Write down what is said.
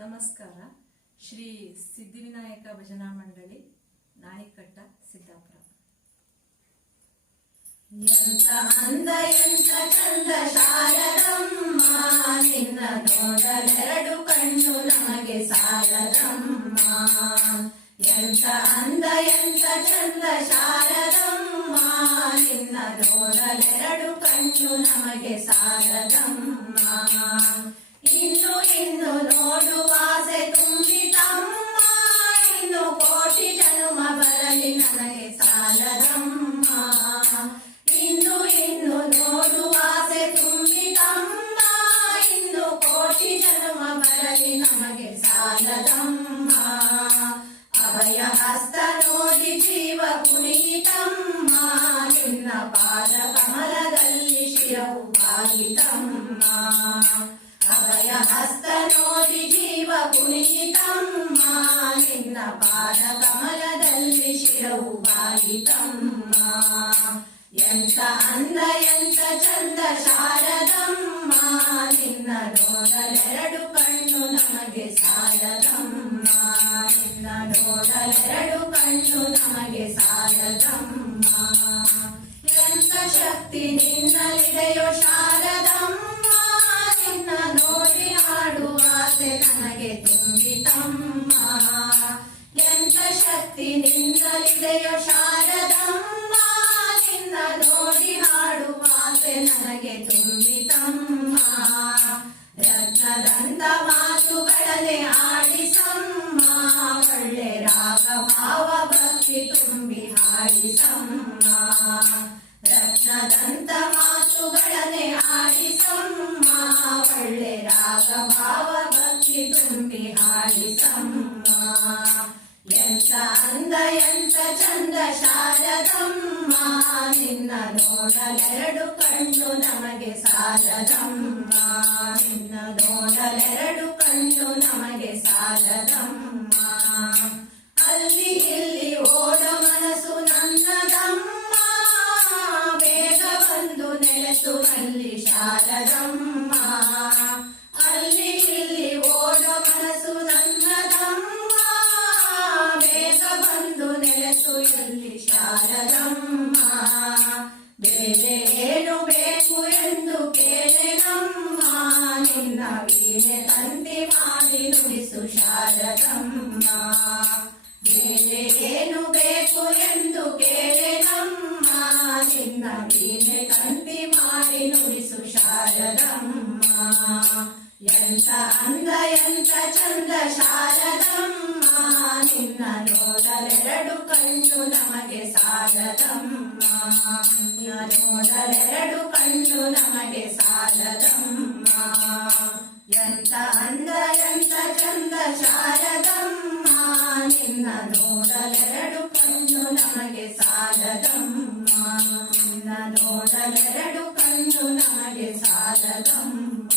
ನಮಸ್ಕಾರ. ಶ್ರೀ ಸಿದ್ಧಿವಿನಾಯಕ ಭಜನಾ ಮಂಡಳಿ, ನಾಯಿಕಟ್ಟ, ಸಿದ್ದಾಪುರ. ಎಂತ ಅಂದ ಎಂತ ಚಂದ ಶಾರದಮ್ಮ, ನಿನ್ನ ನೋಡಲೆರಡು ಕಣ್ಣು ನಮಗೆ ಸಾಲದಮ್ಮ. ಎಂತ ಅಂದ ಎಂತ ಚಂದ ಶಾರದಮ್ಮ, ನಿನ್ನ ನೋಡಲೆರಡು ಕಣ್ಣು ನಮಗೆ ಸಾಲದಮ್ಮ. ಇನ್ನು ಇನ್ನು ನೋಡುವ ಆಸೆ ತುಂಬಿತಮ್ಮ, ಇನ್ನು ಕೋಟಿ ಜನುಮ ಬರಲಿ ನನಗೆ ಸಾಲದಮ್ಮ. ಇನ್ನು ಇನ್ನು ನೋಡುವ ಆಸೆ ತುಂಬಿತಮ್ಮ, ಇನ್ನು ಕೋಟಿ ಜನುಮ ಬರಲಿ ನಮಗೆ ಸಾಲದಮ್ಮ. ಅಭಯ ಹಸ್ತ ನೋಡಿ ಜೀವ ಕುಣಿತಮ್ಮ, ನಿನ್ನ ಪಾದ ಕಮಲದಲ್ಲಿ ಶಿರವು ಬಾಗಿತಮ್ಮ. ಅಭಯ ಹಸ್ತ ನೋಡಿ ಜೀವ ಕುಣಿತಮ್ಮ, ನಿನ್ನ ಪಾದ ಕಮಲದಲ್ಲಿ ಶಿರವು ಬಾಗಿತಮ್ಮ. ಎಂತ ಅಂದ ಎಂತ ಚಂದ ಶಾರದಮ್ಮ, ನಿನ್ನ ನೋಡಲೆರಡು ಕಣ್ಣು ನಮಗೆ ಸಾಲದಮ್ಮ. ನಿನ್ನ ನೋಡಲೆರಡು ಕಣ್ಣು ನಮಗೆ ಸಾಲದಮ್ಮ. ಎಂತ ಶಕ್ತಿ ನಿನ್ನಲ್ಲಿದೆಯೋ ಶಾರದಮ್ಮ, ನಿನ್ನ ನೋಡಿ ಹಾಡುವ ಆಸೆ ನನಗೆ ತುಂಬಿತಮ್ಮ. ಎಂತ ಶಕ್ತಿ ನಿನ್ನಲ್ಲಿದೆಯೋ ಶಾರದಮ್ಮ, ನಿನ್ನ ನೋಡಿ ಹಾಡುವ ಆಸೆ ನನಗೆ ತುಂಬಿತಮ್ಮ. ರತ್ನದಂತ ಮಾತುಗಳನ್ನೇ ಆಡಿಸಮ್ಮ, ಒಳ್ಳೆ ರಾಗ ಭಾವ ಭಕ್ತಿ ತುಂಬಿ ಹಾಡಿಸಮ್ಮ. ರತ್ನದಂತ ಮಾತುಗಳನ್ನೇ ಆಡಿಸಮ್ಮ, ಒಳ್ಳೆ ರಾಗ ಭಾವ ಭಕ್ತಿ ತುಂಬಿ ಹಾಡಿಸಮ್ಮ. ಎಂತ ಅಂದ ಎಂತ ಚಂದ ಶಾರದಮ್ಮ, ನಿನ್ನ ನೋಡಲೆರಡು ಕಣ್ಣು ನಮಗೆ ಸಾಲದಮ್ಮ. ನಿನ್ನ ನೋಡಲೆರಡು ಕಣ್ಣು ನಮಗೆ ಸಾಲದಮ್ಮ. ಅಲ್ಲಿ ಇಲ್ಲಿ ಓಡೋ ಮನಸ್ಸು ನನ್ನದಮ್ಮ, ಬೇಗ ಬಂದು ನೆಲೆಸುವಲ್ಲಿ ಶಾರದಮ್ಮ. ಅಲ್ಲಿ ಇಲ್ಲಿ ಓಡೋ ಮನಸ್ಸು ನನ್ನದಮ್ಮ, ಬೇಗ ಬಂದು ನೆಲೆಸು ಎಲ್ಲಿ ಶಾರದಮ್ಮ. ಬೇರೆ ಏನು ಬೇಕು ಎಂದು ಕೇಳೆನಮ್ಮ, ನಿನ್ನ ವೀಣೆ ತಂತಿ ಮಾಡಿ ನುಡಿಸು ಶಾರದಮ್ಮ. ಬೇರೆ ಏನು ಬೇಕು ಎಂದು ಕೇಳೆನಮ್ಮ, ನಿನ್ನ ವೀಣೆ ತಂತಿ ಮಾಡಿ ನುಡಿಸು ಶಾರದಮ್ಮ. ಎಂತ ಅಂದ ಎಂತ ಚಂದ ಶಾರದಮ್ಮ, ನಿನ್ನ ನೋಡಲೆರಡು ಕಣ್ಣು ನಮಗೆ ಸಾಲದಮ್ಮ. ನಿನ್ನ ನೋಡಲೆರಡು ಕಣ್ಣು ನಮಗೆ ಸಾಲದಮ್ಮ. ಎಂತ ಅಂದ ಎಂತ ಚಂದ ಶಾರದಮ್ಮ, ನಿನ್ನ ನೋಡಲೆರಡು ಕಣ್ಣು ನಮಗೆ ಸಾಲದಮ್ಮ. ನಿನ್ನ ನೋಡಲೆರಡು ಕಣ್ಣು ನಮಗೆ ಸಾಲದಮ್ಮ.